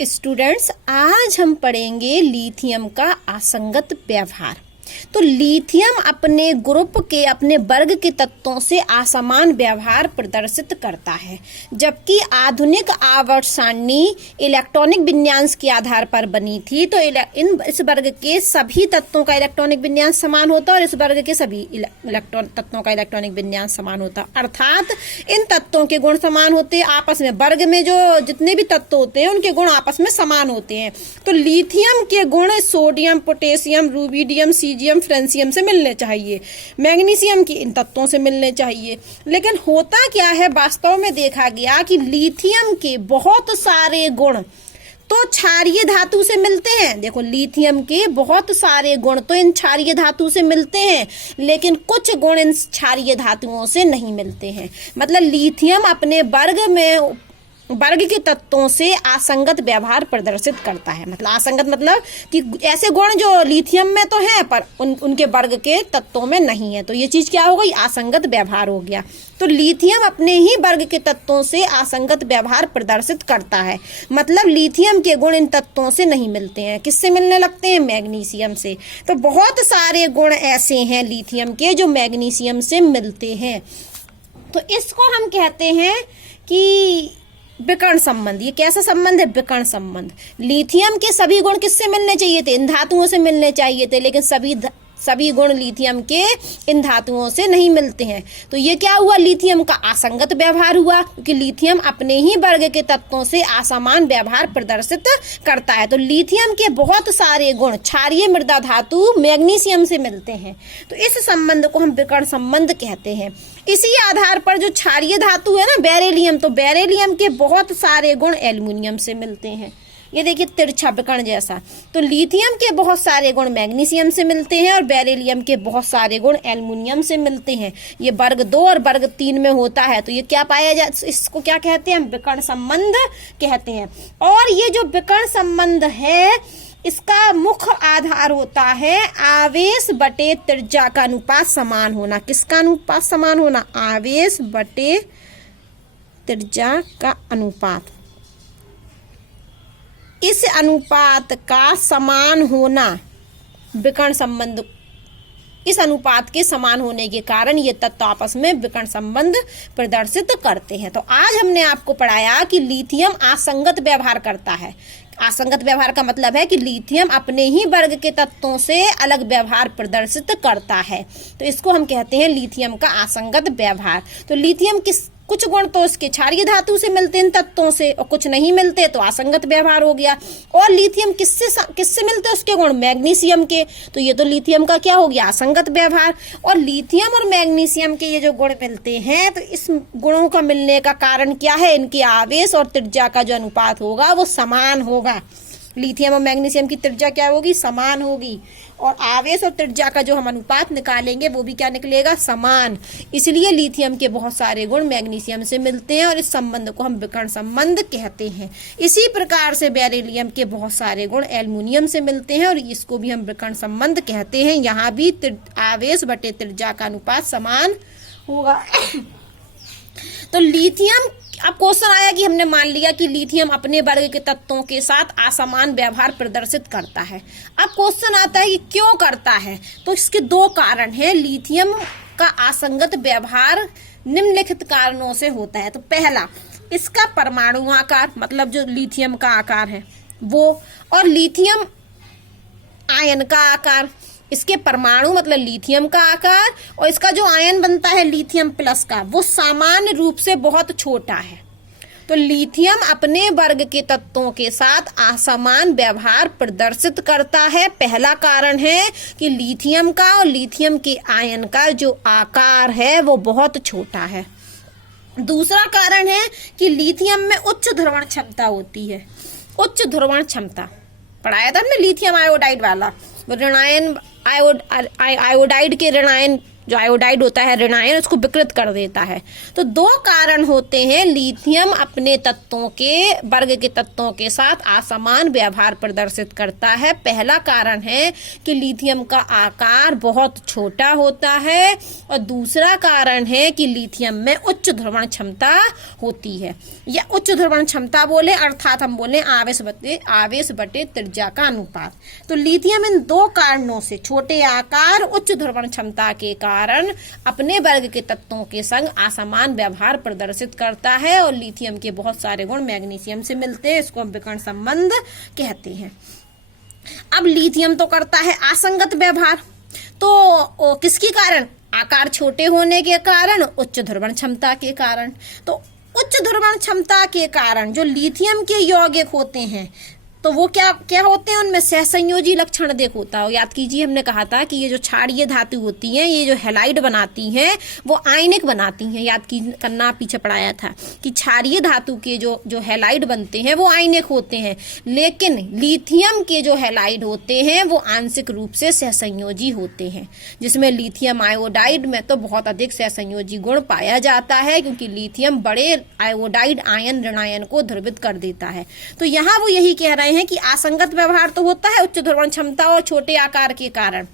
Students, आज हम पढ़ेंगे लिथियम का असंगत व्यवहार। तो लिथियम अपने ग्रुप के अपने वर्ग के तत्वों से असमान व्यवहार प्रदर्शित करता है, जबकि आधुनिक आवर्त सारणी इलेक्ट्रॉनिक विन्यास के आधार पर बनी थी। तो इस वर्ग के सभी तत्वों का इलेक्ट्रॉनिक विन्यास समान होता है और इस वर्ग के सभी तत्वों का इलेक्ट्रॉनिक विन्यास समान होता है, अर्थात इन तत्वों के गुण समान होते हैं आपस में। वर्ग में जो जितने भी तत्व होते हैं उनके गुण आपस में समान होते हैं। तो लिथियम के गुण सोडियम, पोटेशियम, रूबिडियम, फ्रेंसियम से मिलने चाहिए, मैग्नीशियम की इन तत्वों से मिलने चाहिए। लेकिन होता क्या है, वास्तव में देखा गया कि लिथियम के बहुत सारे गुण तो क्षारीय धातु से मिलते हैं। देखो, लिथियम के बहुत सारे गुण तो इन क्षारीय धातु से मिलते हैं, लेकिन कुछ गुण इन क्षारीय धातुओं से नहीं मिलते हैं। मतलब लिथियम अपने वर्ग के तत्वों से असंगत व्यवहार प्रदर्शित करता है। मतलब असंगत मतलब कि ऐसे गुण जो लिथियम में तो हैं पर उनके वर्ग के तत्वों में नहीं है। तो ये चीज क्या हो गई, असंगत व्यवहार हो गया। तो लिथियम अपने ही वर्ग के तत्वों से असंगत व्यवहार प्रदर्शित करता है। मतलब लिथियम के गुण इन तत्वों से नहीं मिलते हैं। किससे मिलने लगते हैं? मैग्नीशियम से। तो बहुत सारे गुण ऐसे हैं लिथियम के जो मैग्नीशियम से मिलते हैं। तो इसको हम कहते हैं कि विकर्ण संबंध। ये कैसा संबंध है? विकर्ण संबंध। लिथियम के सभी गुण किससे मिलने चाहिए थे? इन धातुओं से मिलने चाहिए थे, लेकिन सभी गुण लिथियम के इन धातुओं से नहीं मिलते हैं। तो ये क्या हुआ, लिथियम का असंगत व्यवहार हुआ, क्योंकि लिथियम अपने ही वर्ग के तत्वों से असमान व्यवहार प्रदर्शित करता है। तो लिथियम के बहुत सारे गुण क्षारीय मृदा धातु मैग्नीशियम से मिलते हैं। तो इस संबंध को हम विकर्ण संबंध कहते हैं। इसी आधार पर जो क्षारीय धातु है ना, बेरिलियम, तो बेरिलियम के बहुत सारे गुण एल्युमिनियम से मिलते हैं। ये देखिए, तिरछा विकर्ण जैसा। तो लिथियम के बहुत सारे गुण मैग्नीशियम से मिलते हैं और बेरिलियम के बहुत सारे गुण एल्युमिनियम से मिलते हैं। ये वर्ग 2 और वर्ग 3 में होता है। तो ये क्या पाया जाए, इसको क्या कहते हैं? हम विकर्ण संबंध कहते हैं। और ये जो विकर्ण संबंध है, इसका मुख्य आधार होता है आवेश बटे त्रिज्या का अनुपात समान होना। किसका अनुपात समान होना? आवेश बटे त्रिज्या का अनुपात। इस अनुपात का समान होना, विकर्ण संबंध, इस अनुपात के समान होने के कारण ये तत्व आपस में विकर्ण संबंध प्रदर्शित करते हैं। तो आज हमने आपको पढ़ाया कि लिथियम असंगत व्यवहार करता है। असंगत व्यवहार का मतलब है कि लिथियम अपने ही वर्ग के तत्वों से अलग व्यवहार प्रदर्शित करता है। तो इसको हम कहते हैं लिथियम का असंगत व्यवहार। तो लिथियम कुछ गुण तो उसके क्षारीय धातु से मिलते हैं इन तत्वों से, और कुछ नहीं मिलते, तो असंगत व्यवहार हो गया। और लिथियम किससे मिलते हैं उसके गुण? मैग्नीशियम के। तो ये तो लिथियम का क्या हो गया? असंगत व्यवहार। और लिथियम और मैग्नीशियम के ये जो गुण मिलते हैं, तो इस गुणों का मिलने का कारण क्या है? इनके आवेश और त्रिज्या का जो अनुपात होगा वो समान होगा। लिथियम और मैग्नीशियम की त्रिज्या क्या होगी? समान होगी। और आवेश और त्रिज्या का जो हम अनुपात निकालेंगे वो भी क्या निकलेगा? समान। इसलिए लिथियम के बहुत सारे गुण मैग्नीशियम से मिलते हैं और इस संबंध को हम विकर्ण संबंध कहते हैं। इसी प्रकार से बेरिलियम के बहुत सारे गुण एल्युमिनियम से मिलते हैं और इसको भी हम विकर्ण संबंध कहते हैं। यहाँ भी आवेश बटे त्रिज्या का अनुपात समान होगा। तो लिथियम, अब क्वेश्चन आया कि हमने मान लिया कि लिथियम अपने वर्ग के तत्वों के साथ असमान व्यवहार प्रदर्शित करता है। अब क्वेश्चन आता है कि क्यों करता है? तो इसके 2 कारण हैं। लिथियम का असंगत व्यवहार निम्नलिखित कारणों से होता है। तो पहला, इसका परमाणु आकार, मतलब जो लिथियम का आकार है वो, और लिथियम आयन का आकार। इसके परमाणु मतलब लिथियम का आकार और इसका जो आयन बनता है लिथियम प्लस का, वो सामान्य रूप से बहुत छोटा है। तो लिथियम अपने वर्ग के तत्वों के साथ असमान व्यवहार प्रदर्शित करता है। पहला कारण है कि लिथियम का और लिथियम के आयन का जो आकार है वो बहुत छोटा है। दूसरा कारण है कि लिथियम में उच्च ध्रुवण क्षमता होती है। उच्च ध्रुवण क्षमता पढ़ाया था हमने लिथियम आयोडाइड वाला। ऋणायन आयोडाइड के ऋणायन जो आयोडाइड होता है ऋणायन, उसको विकृत कर देता है। तो दो कारण होते हैं लिथियम अपने तत्वों के, वर्ग के तत्वों के साथ असमान व्यवहार प्रदर्शित करता है। पहला कारण है कि लिथियम का आकार बहुत छोटा होता है, और दूसरा कारण है कि लिथियम में उच्च ध्रुवण क्षमता होती है। या उच्च ध्रुवण क्षमता बोले अर्थात हम बोले आवेश बटे त्रिज्या का अनुपात। तो लिथियम इन दो कारणों से, छोटे आकार, उच्च ध्रुवण क्षमता के कारण अपने वर्ग के तत्वों के संग असमान व्यवहार प्रदर्शित करता है, और लिथियम के बहुत सारे गुण मैग्नीशियम से मिलते हैं। इसको हम विकर्ण संबंध कहते हैं। अब लिथियम तो करता है असंगत व्यवहार, तो किसके कारण? आकार छोटे होने के कारण, उच्च ध्रुवण क्षमता के कारण। तो उच्च ध्रुवण क्षमता के कारण जो लिथियम के यौगिक होते हैं, तो वो क्या क्या होते हैं? उनमें सहसंयोजी लक्षण देख होता है। याद कीजिए, हमने कहा था कि ये जो क्षारीय धातु होती हैं, ये जो हैलाइड बनाती हैं, वो आयनिक बनाती हैं। याद करना, पीछे पढ़ाया था कि क्षारीय धातु के जो हैलाइड बनते हैं वो आयनिक होते हैं, लेकिन लिथियम के जो हैलाइड होते हैं वो आंशिक रूप से सहसंयोजी होते हैं, जिसमें लिथियम आयोडाइड में तो बहुत अधिक सहसंयोजी गुण पाया जाता है, क्योंकि लिथियम बड़े आयोडाइड आयन ऋणायन को ध्रुवित कर देता है। तो यहाँ वो यही कह रहे हैं कि असंगत व्यवहार तो होता है उच्च ध्रुवण क्षमता और छोटे आकार के कारण,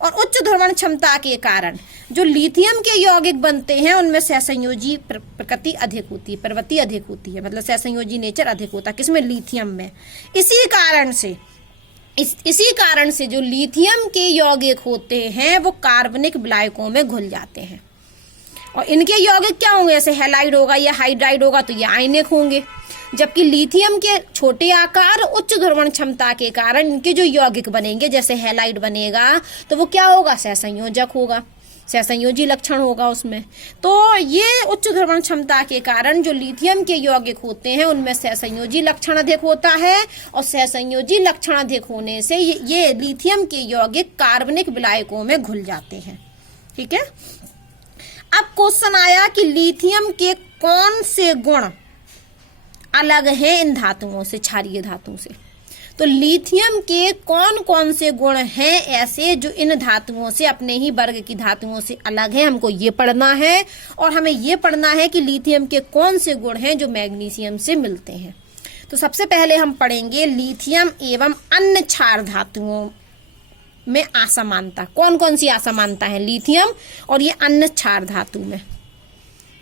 और उच्च ध्रुवण क्षमता के कारण जो लिथियम के यौगिक बनते हैं उनमें सहसंयोजी प्रकृति अधिक होती है, प्रवृत्ति अधिक होती है, मतलब सहसंयोजी नेचर अधिक होता है। किसमें? लिथियम में। इसी कारण से जो लिथियम के यौगिक होते हैं वो कार्बनिक विलायकों में घुल जाते हैं, और इनके यौगिक क्या होंगे? जैसे हैलाइड होगा या हाइड्राइड होगा तो ये आयनिक होंगे, जबकि लिथियम के छोटे आकार, उच्च ध्रुवण क्षमता के कारण इनके जो यौगिक बनेंगे, जैसे हैलाइड बनेगा तो वो क्या होगा? सहसंयोजक होगा, सहसंयोजी लक्षण होगा उसमें। तो ये उच्च ध्रुवण क्षमता के कारण जो लिथियम के यौगिक होते हैं उनमें सहसंयोजी लक्षण अधिक होता है, और सहसंयोजी लक्षण अधिक होने से ये लिथियम के यौगिक कार्बनिक विलायकों में घुल जाते हैं। ठीक है। अब क्वेश्चन आया कि लिथियम के कौन से गुण अलग है इन धातुओं से, क्षारीय धातुओं से। तो लिथियम के कौन कौन से गुण हैं ऐसे जो इन धातुओं से, अपने ही वर्ग की धातुओं से अलग है, हमको ये पढ़ना है। और हमें ये पढ़ना है कि लिथियम के कौन से गुण हैं जो मैग्नीशियम से मिलते हैं। तो सबसे पहले हम पढ़ेंगे लिथियम एवं अन्य क्षार धातुओं में असमानता। कौन कौन सी असमानता है लिथियम और ये अन्य क्षार धातु में?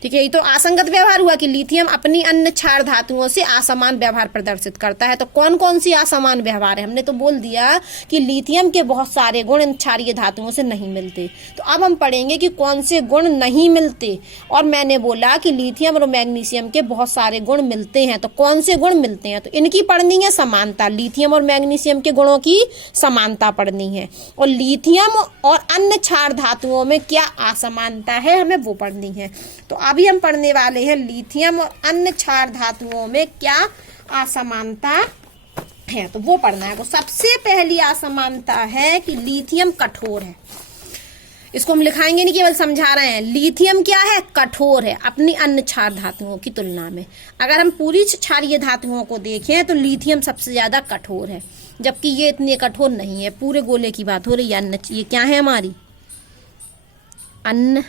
ठीक है, ये तो असंगत व्यवहार हुआ कि लिथियम अपनी अन्य क्षार धातुओं से असमान व्यवहार प्रदर्शित करता है। तो कौन कौन सी असमान व्यवहार है? हमने तो बोल दिया कि लिथियम के बहुत सारे गुण इन क्षारीय धातुओं से नहीं मिलते। तो अब हम पढ़ेंगे कि कौन से गुण नहीं मिलते, और मैंने बोला कि लिथियम और मैग्नीशियम के बहुत सारे गुण मिलते हैं। तो कौन से गुण मिलते हैं? तो इनकी पढ़नी है समानता, लिथियम और मैग्नीशियम के गुणों की समानता पढ़नी है, और लिथियम और अन्य क्षार धातुओं में क्या असमानता है हमें वो पढ़नी है। तो अभी हम पढ़ने वाले हैं लिथियम और अन्य क्षार धातुओं में क्या असमानता है, तो वो पढ़ना है। तो सबसे पहली असमानता है कि लिथियम कठोर है। इसको हम लिखाएंगे नहीं, केवल समझा रहे हैं। लिथियम क्या है? कठोर है अपनी अन्य क्षार धातुओं की तुलना में। अगर हम पूरी क्षारीय धातुओं को देखें तो लिथियम सबसे ज्यादा कठोर है, जबकि ये इतने कठोर नहीं है। पूरे गोले की बात हो रही है। अन्य, ये क्या है हमारी अन्य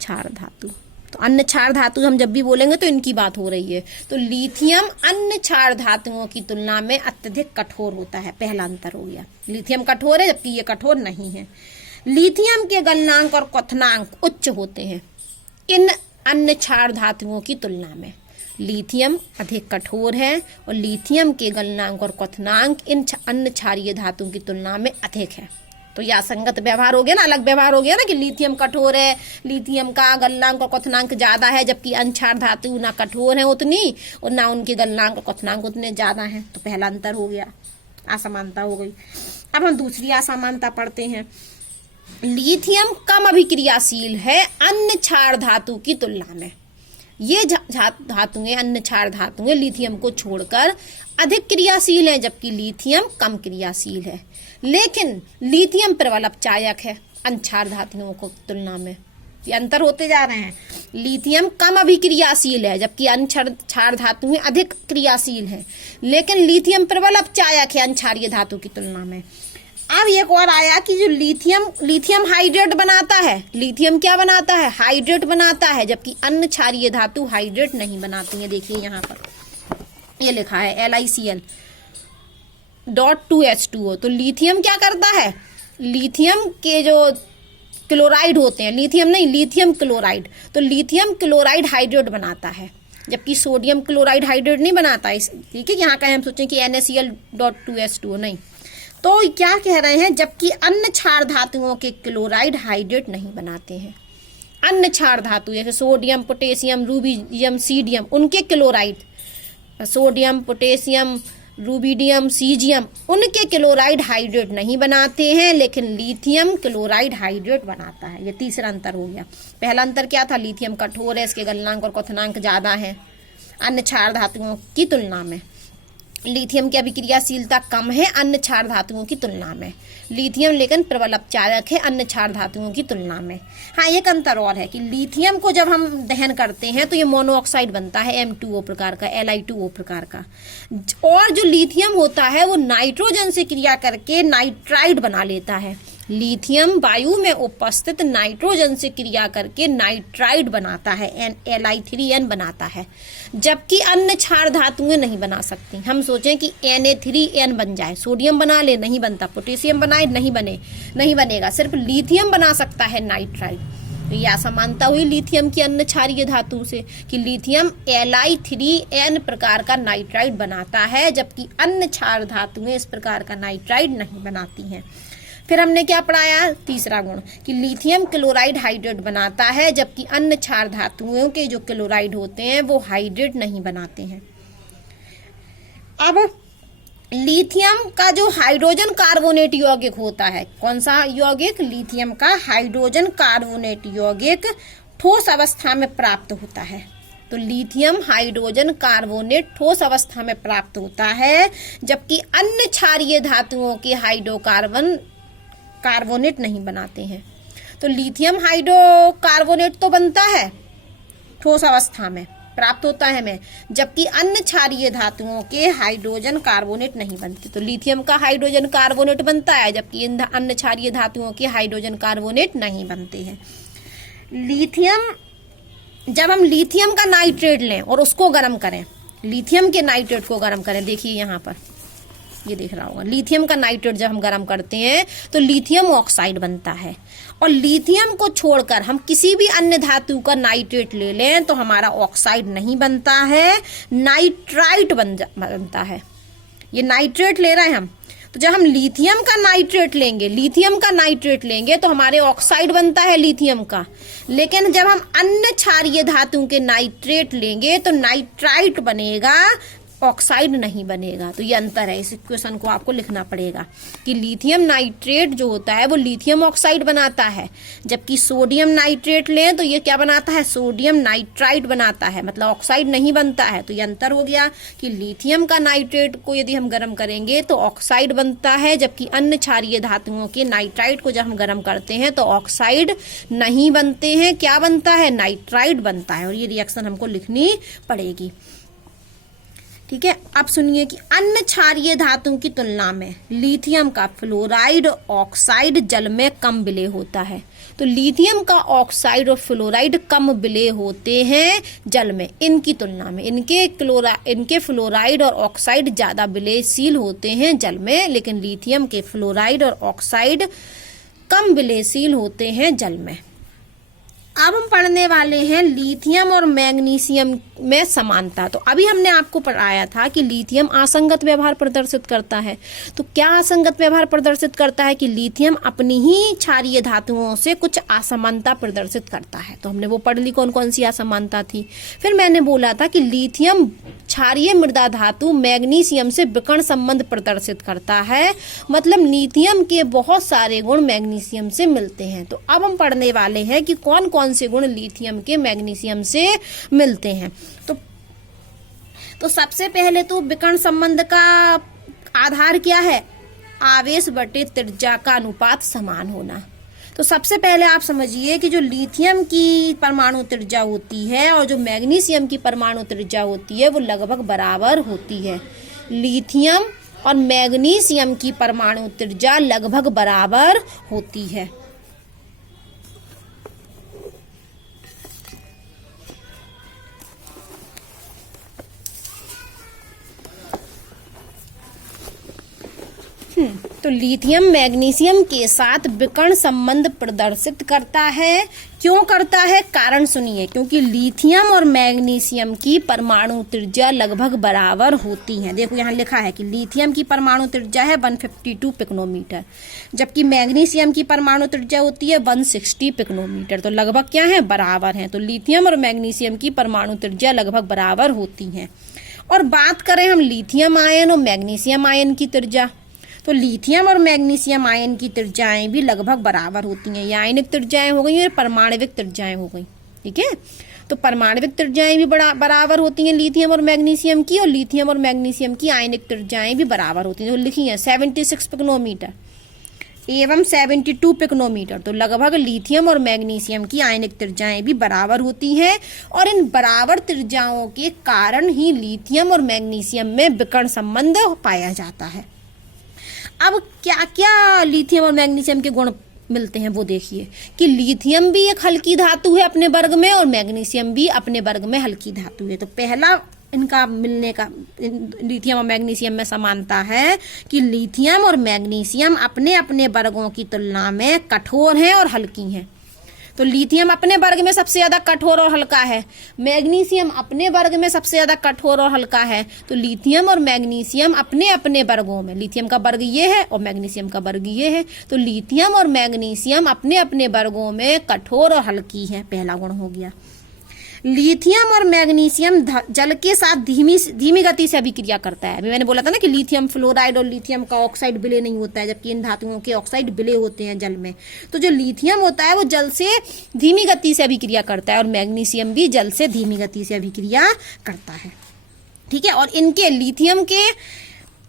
क्षार धातु। तो अन्य क्षार धातु हम जब भी बोलेंगे तो इनकी बात हो रही है। तो लिथियम अन्य क्षार धातुओं की तुलना में अत्यधिक कठोर होता है, पहला अंतर हो गया। लिथियम कठोर है जबकि ये कठोर नहीं है। लिथियम के गलनांक और क्वथनांक उच्च होते हैं इन अन्य क्षार धातुओं की तुलना में। लिथियम अधिक कठोर है और लिथियम के गलनांक और क्वथनांक इन अन्य क्षारीय धातुओं की तुलना में अधिक है। तो यह असंगत व्यवहार हो गया ना, अलग व्यवहार हो गया ना कि लिथियम कठोर है, लिथियम का गलनांक और क्वथनांक ज्यादा है, जबकि अन्य क्षार धातु ना कठोर है उतनी और ना उनके गलनांक और क्वथनांक उतने ज्यादा हैं। तो पहला अंतर हो गया, असमानता हो गई। अब हम दूसरी असमानता पढ़ते हैं। लिथियम कम अभिक्रियाशील है अन्य क्षार धातु की तुलना में। ये धातुएं, अन्य क्षार धातुएं लिथियम को छोड़कर अधिक क्रियाशील है, जबकि लिथियम कम क्रियाशील है। लेकिन लिथियम प्रबल अपचायक है अन्य क्षार धातुओं को तुलना में। ये अंतर होते जा रहे हैं। लिथियम कम अभिक्रियाशील है जबकि अन्य क्षार धातुएं अधिक क्रियाशील है, लेकिन लिथियम प्रबल अपचायक है अन्य क्षारीय धातु की तुलना में। अब एक और आया कि जो लिथियम हाइड्रेट बनाता है। लिथियम क्या बनाता है? हाइड्रेट बनाता है, जबकि अन्य क्षारीय धातु हाइड्रेट नहीं बनाती है। देखिए यहाँ पर ये लिखा है Li2H2O। तो लिथियम क्या करता है? लिथियम के जो क्लोराइड होते हैं, लिथियम नहीं, लिथियम क्लोराइड, तो लिथियम क्लोराइड हाइड्रेट बनाता है, जबकि सोडियम क्लोराइड हाइड्रेट नहीं बनाता है। ठीक है, यहाँ का हम सोचें कि NaCl.2H2O नहीं। तो क्या कह रहे हैं? जबकि अन्य क्षार धातुओं के क्लोराइड हाइड्रेट नहीं बनाते हैं। अन्य क्षार धातु जैसे सोडियम, पोटेशियम, रूबिडियम, सीडियम, उनके chloride, sodium, potassium, rubidium, caesium, उनके क्लोराइड हाइड्रेट नहीं बनाते हैं, लेकिन लिथियम क्लोराइड हाइड्रेट बनाता है। ये तीसरा अंतर हो गया। पहला अंतर क्या था? लिथियम कठोर है, इसके गलनांक और क्वथनांक ज्यादा है अन्य क्षार धातुओं की तुलना में। लिथियम की अभिक्रियाशीलता कम है अन्य क्षार धातुओं की तुलना में। लिथियम लेकिन प्रबल अपचारक है अन्य क्षार धातुओं की तुलना में। हाँ, एक अंतर और है कि लिथियम को जब हम दहन करते हैं तो ये मोनोऑक्साइड बनता है M2O प्रकार का, Li2O प्रकार का। और जो लिथियम होता है वो नाइट्रोजन से क्रिया करके नाइट्राइड बना लेता है। लिथियम वायु में उपस्थित नाइट्रोजन से क्रिया करके नाइट्राइड बनाता है, Li3N बनाता है, जबकि अन्य क्षार धातुएं नहीं बना सकती। हम सोचें कि Na3N बन जाए, सोडियम बना ले, नहीं बनता, पोटेशियम बनाए, नहीं बनेगा, सिर्फ लिथियम बना सकता है नाइट्राइड। तो यह असमानता हुई लिथियम की अन्य क्षारीय धातु से कि लिथियम Li3N प्रकार का नाइट्राइड बनाता है, जबकि अन्य क्षार धातुएं इस प्रकार का नाइट्राइड नहीं बनाती हैं। फिर हमने क्या पढ़ाया? तीसरा गुण कि लिथियम क्लोराइड हाइड्रेट बनाता है, जबकि अन्य क्षार धातुओं के जो क्लोराइड होते हैं वो हाइड्रेट नहीं बनाते हैं। अब लिथियम का जो हाइड्रोजन कार्बोनेट यौगिक होता है, कौन सा यौगिक? लिथियम का हाइड्रोजन कार्बोनेट यौगिक ठोस अवस्था में प्राप्त होता है। तो लिथियम हाइड्रोजन कार्बोनेट ठोस अवस्था में प्राप्त होता है, जबकि अन्य क्षारीय धातुओं के कार्बोनेट नहीं बनाते हैं। तो लिथियम हाइड्रोकार्बोनेट तो बनता है, ठोस अवस्था में प्राप्त होता है हमें, जबकि अन्य क्षारीय धातुओं के हाइड्रोजन कार्बोनेट नहीं बनते। तो लिथियम का हाइड्रोजन कार्बोनेट बनता है, जबकि अन्य क्षारीय धातुओं के हाइड्रोजन कार्बोनेट नहीं बनते हैं। जब हम लिथियम का नाइट्रेट लें और उसको गर्म करें, लिथियम के नाइट्रेट को गर्म करें, देखिए यहाँ पर ये दिख रहा होगा, लिथियम का नाइट्रेट जब हम गर्म करते हैं तो लिथियम ऑक्साइड बनता है। और लिथियम को छोड़कर हम किसी भी अन्य धातु का नाइट्रेट ले लें तो हमारा ऑक्साइड नहीं बनता है, नाइट्राइट बनता है। ये नाइट्रेट ले रहे हैं हम, तो जब हम लिथियम का नाइट्रेट लेंगे तो हमारे ऑक्साइड बनता है लिथियम का। लेकिन जब हम अन्य क्षारीय धातु के नाइट्रेट लेंगे तो नाइट्राइट बनेगा, ऑक्साइड नहीं बनेगा। तो ये अंतर है, इस इक्वेशन को आपको लिखना पड़ेगा कि लिथियम नाइट्रेट जो होता है वो लिथियम ऑक्साइड बनाता है, जबकि सोडियम नाइट्रेट लें तो ये क्या बनाता है? सोडियम नाइट्राइट बनाता है, मतलब ऑक्साइड नहीं बनता है। तो ये अंतर हो गया कि लिथियम का नाइट्रेट को यदि हम गर्म करेंगे तो ऑक्साइड बनता है, जबकि अन्य क्षारीय धातुओं के नाइट्राइट को जब हम गर्म करते हैं तो ऑक्साइड नहीं बनते हैं। क्या बनता है? नाइट्राइट बनता है। और ये रिएक्शन हमको लिखनी पड़ेगी। ठीक है, अब सुनिए कि अन्य क्षारीय धातु की तुलना में लिथियम का फ्लोराइड ऑक्साइड जल में कम विलेय होता है। तो लिथियम का ऑक्साइड और फ्लोराइड कम विलेय होते हैं जल में, इनकी तुलना में इनके फ्लोराइड और ऑक्साइड ज्यादा विलेयशील होते हैं जल में, लेकिन लिथियम के फ्लोराइड और ऑक्साइड कम विलेयशील होते हैं जल में। अब हम पढ़ने वाले हैं लिथियम और मैग्नीशियम में समानता। तो अभी हमने आपको पढ़ाया था कि लिथियम असंगत व्यवहार प्रदर्शित करता है। तो क्या असंगत व्यवहार प्रदर्शित करता है? कि लिथियम अपनी ही क्षारीय धातुओं से कुछ असमानता प्रदर्शित करता है। तो हमने वो पढ़ ली कौन कौन सी असमानता थी। फिर मैंने बोला था कि लिथियम क्षारीय मृदा धातु मैग्नीशियम से विकर्ण संबंध प्रदर्शित करता है, मतलब लिथियम के बहुत सारे गुण मैग्नीशियम से मिलते हैं। तो अब हम पढ़ने वाले हैं कि कौन कौन से गुण लिथियम के मैग्नीशियम से मिलते हैं। तो सबसे पहले तो विकर्ण संबंध का आधार क्या है? आवेश बटे त्रिज्या का अनुपात समान होना। तो सबसे पहले आप समझिए कि जो लिथियम की परमाणु त्रिज्या होती है और जो मैग्नीशियम की परमाणु त्रिज्या होती है वो लगभग बराबर होती है। लिथियम और मैग्नीशियम की परमाणु त्रिज्या लगभग बराबर होती है। तो लिथियम मैग्नीशियम के साथ विकर्ण संबंध प्रदर्शित करता है। क्यों करता है? कारण सुनिए, क्योंकि लिथियम और मैग्नीशियम की परमाणु त्रिज्या लगभग बराबर होती हैं। देखो यहाँ लिखा है कि लिथियम की परमाणु त्रिज्या है 152 पिकोनोमीटर, जबकि मैग्नीशियम की परमाणु त्रिज्या होती है 160 पिकोनोमीटर। तो लगभग क्या है? बराबर हैं। तो लिथियम और मैग्नीशियम की परमाणु त्रिज्या लगभग बराबर होती हैं। और बात करें हम लिथियम आयन और मैग्नीशियम आयन की त्रिज्या, तो लिथियम और मैग्नीशियम आयन की त्रिज्याएं भी लगभग बराबर होती हैं। ये आयनिक त्रिज्याएं हो गई और परमाणविक त्रिज्याएं हो गई। ठीक है, तो परमाणविक त्रिज्याएं भी बराबर होती हैं लिथियम और मैग्नीशियम की, और लिथियम और मैग्नीशियम की आयनिक त्रिज्याएं भी बराबर होती हैं। जो लिखी है 76 पिकोनोमीटर एवं 72 पिकोनोमीटर। तो लगभग लिथियम और मैग्नीशियम की आयनिक त्रिज्याएं भी बराबर होती हैं, और इन बराबर त्रिज्याओं के कारण ही लिथियम और मैग्नीशियम में विकर्ण संबंध पाया जाता है। अब क्या क्या लिथियम और मैग्नीशियम के गुण मिलते हैं वो देखिए, कि लिथियम भी एक हल्की धातु है अपने वर्ग में, और मैग्नीशियम भी अपने वर्ग में हल्की धातु है। तो पहला इनका मिलने का लिथियम और मैग्नीशियम में समानता है कि लिथियम और मैग्नीशियम अपने अपने वर्गों की तुलना में कठोर हैं और हल्की हैं। तो लिथियम अपने वर्ग में सबसे ज्यादा कठोर और हल्का है, मैग्नीशियम अपने वर्ग में सबसे ज्यादा कठोर और हल्का है। तो लिथियम और मैग्नीशियम अपने अपने वर्गों में, लिथियम का वर्ग ये है और मैग्नीशियम का वर्ग ये है, तो लिथियम और मैग्नीशियम अपने अपने वर्गों में कठोर और हल्की है। पहला गुण हो गया। लिथियम और मैग्नीशियम जल के साथ धीमी गति से अभिक्रिया करता है। अभी मैंने बोला था ना कि लिथियम फ्लोराइड और लिथियम का ऑक्साइड विलय नहीं होता है, जबकि इन धातुओं के ऑक्साइड विलय होते हैं जल में। तो जो लिथियम होता है वो जल से धीमी गति से अभिक्रिया करता है, और मैग्नीशियम भी जल से धीमी गति से अभिक्रिया करता है। ठीक है, और इनके लिथियम के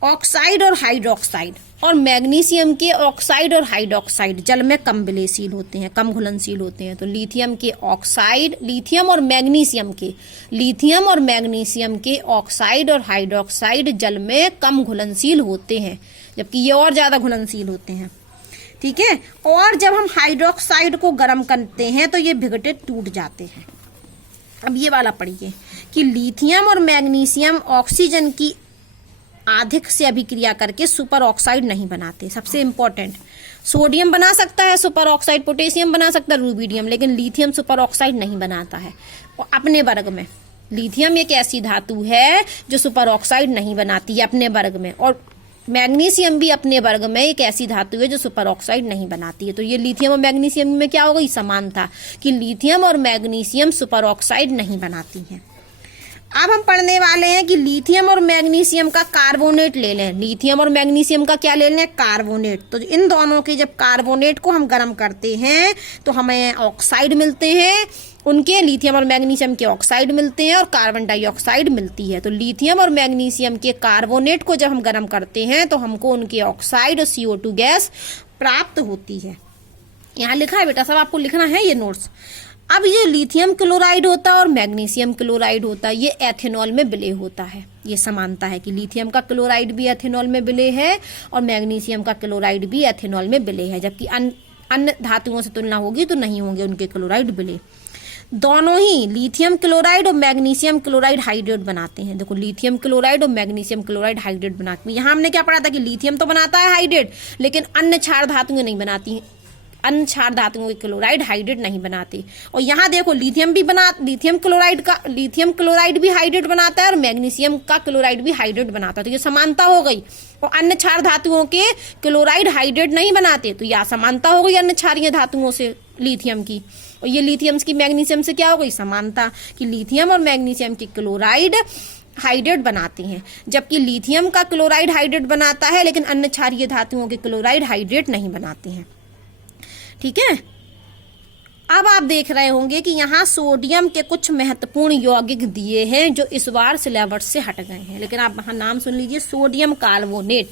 ऑक्साइड और हाइड्रोक्साइड और मैग्नीशियम के ऑक्साइड और हाइड्रोक्साइड जल में कम विलयशील होते हैं, कम घुलनशील होते हैं। तो लिथियम के ऑक्साइड, लिथियम और मैग्नीशियम के ऑक्साइड और हाइड्रोक्साइड जल में कम घुलनशील होते हैं, जबकि ये और ज्यादा घुलनशील होते हैं। ठीक है, और जब हम हाइड्रोक्साइड को गर्म करते हैं तो ये भिगटे टूट जाते हैं। अब ये वाला पढ़िए कि लिथियम और मैग्नीशियम ऑक्सीजन की अधिक से अभिक्रिया करके सुपर ऑक्साइड नहीं बनाते। सबसे इंपॉर्टेंट, सोडियम बना सकता है सुपर ऑक्साइड, पोटेशियम बना सकता है रूबिडियम, लेकिन लिथियम सुपर ऑक्साइड नहीं बनाता है। और अपने वर्ग में लिथियम एक ऐसी धातु है जो सुपर ऑक्साइड नहीं बनाती है अपने वर्ग में, और मैग्नीशियम भी अपने वर्ग में एक ऐसी धातु है जो सुपर ऑक्साइड नहीं बनाती है। तो ये लिथियम और मैग्नीशियम में क्या हो गई? समानता, कि लिथियम और मैग्नीशियम सुपर ऑक्साइड नहीं बनाती है। अब हम पढ़ने वाले हैं कि लिथियम और मैग्नीशियम का कार्बोनेट ले लें। लिथियम और मैग्नीशियम का क्या ले लें? कार्बोनेट। तो इन दोनों के जब कार्बोनेट को हम गर्म करते हैं तो हमें ऑक्साइड मिलते हैं, उनके लिथियम और मैग्नीशियम के ऑक्साइड मिलते हैं और कार्बन डाइऑक्साइड मिलती है। तो लिथियम और मैग्नीशियम के कार्बोनेट को जब हम गर्म करते हैं तो हमको उनके ऑक्साइड और CO2 गैस प्राप्त होती है। यहाँ लिखा है बेटा, सब आपको लिखना है ये नोट्स। अब ये लिथियम क्लोराइड होता है और मैग्नीशियम क्लोराइड होता है, ये एथेनॉल में विलय होता है। ये समानता है कि लिथियम का क्लोराइड भी एथेनॉल में विलय है और मैग्नीशियम का क्लोराइड भी एथेनॉल में विलय है, जबकि अन्य धातुओं से तुलना होगी तो नहीं होंगे उनके क्लोराइड विलय। दोनों ही लिथियम क्लोराइड और मैग्नीशियम क्लोराइड हाइड्रेट बनाते हैं। देखो, लिथियम क्लोराइड और मैग्नीशियम क्लोराइड हाइड्रेट बनाते हैं। यहाँ हमने क्या पढ़ा था कि लिथियम तो बनाता है हाइड्रेट, लेकिन अन्य क्षार धातुएं नहीं बनाती, अन्य क्षार धातुओं के क्लोराइड हाइड्रेट नहीं बनाते। और यहाँ देखो, लिथियम क्लोराइड भी हाइड्रेट बनाता है और मैग्नीशियम का क्लोराइड भी हाइड्रेट बनाता है। तो ये समानता हो गई। और अन्य क्षार धातुओं के क्लोराइड हाइड्रेट नहीं बनाते, तो यह समानता हो गई अन्य क्षारीय धातुओं से लिथियम की। और ये लिथियम की मैग्नीशियम से क्या हो गई? समानता, कि लिथियम और मैग्नीशियम की क्लोराइड हाइड्रेट बनाते हैं, जबकि लिथियम का क्लोराइड हाइड्रेट बनाता है लेकिन अन्य क्षारीय धातुओं के क्लोराइड हाइड्रेट नहीं बनाते हैं। ठीक है, अब आप देख रहे होंगे कि यहाँ सोडियम के कुछ महत्वपूर्ण यौगिक दिए हैं जो इस बार सिलेबस से हट गए हैं, लेकिन आप नाम सुन लीजिए। Sodium carbonate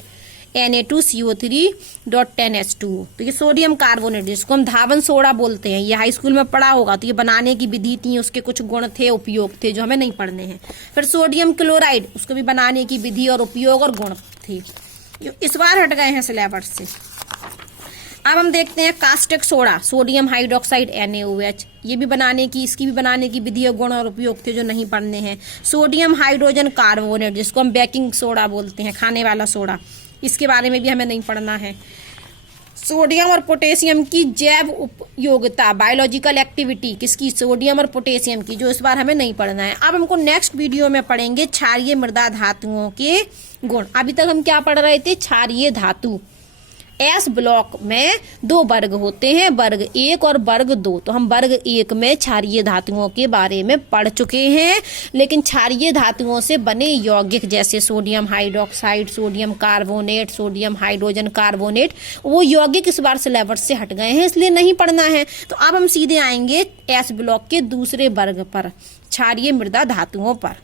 Na2CO3.10H2। तो ये सोडियम कार्बोनेट, जिसको हम धावन सोडा बोलते हैं, ये हाई स्कूल में पढ़ा होगा। तो ये बनाने की विधि थी, उसके कुछ गुण थे, उपयोग थे जो हमें नहीं पढ़ने हैं। फिर सोडियम क्लोराइड, उसको भी बनाने की विधि और उपयोग और गुण थे। जो इस बार हट गए हैं सिलेबस से। अब हम देखते हैं caustic soda, sodium hydroxide NaOH, ये भी बनाने की, इसकी भी बनाने की विधि, गुण और उपयोग थे जो नहीं पढ़ने हैं। सोडियम हाइड्रोजन कार्बोनेट, जिसको हम बेकिंग सोडा बोलते हैं, खाने वाला सोडा, इसके बारे में भी हमें नहीं पढ़ना है। सोडियम और पोटेशियम की जैव उपयोगिता, बायोलॉजिकल एक्टिविटी, किसकी, सोडियम और पोटेशियम की, जो इस बार हमें नहीं पढ़ना है। अब हमको नेक्स्ट वीडियो में पढ़ेंगे क्षारीय मृदा धातुओं के गुण। अभी तक हम क्या पढ़ रहे थे, क्षारीय धातु। एस ब्लॉक में 2 वर्ग होते हैं, वर्ग 1 और वर्ग 2। तो हम वर्ग 1 में क्षारीय धातुओं के बारे में पढ़ चुके हैं, लेकिन क्षारीय धातुओं से बने यौगिक जैसे sodium hydroxide, sodium carbonate, sodium hydrogen carbonate, वो यौगिक इस बार सिलेबस से हट गए हैं, इसलिए नहीं पढ़ना है। तो अब हम सीधे आएंगे एस ब्लॉक के दूसरे वर्ग पर, क्षारीय मृदा धातुओं पर।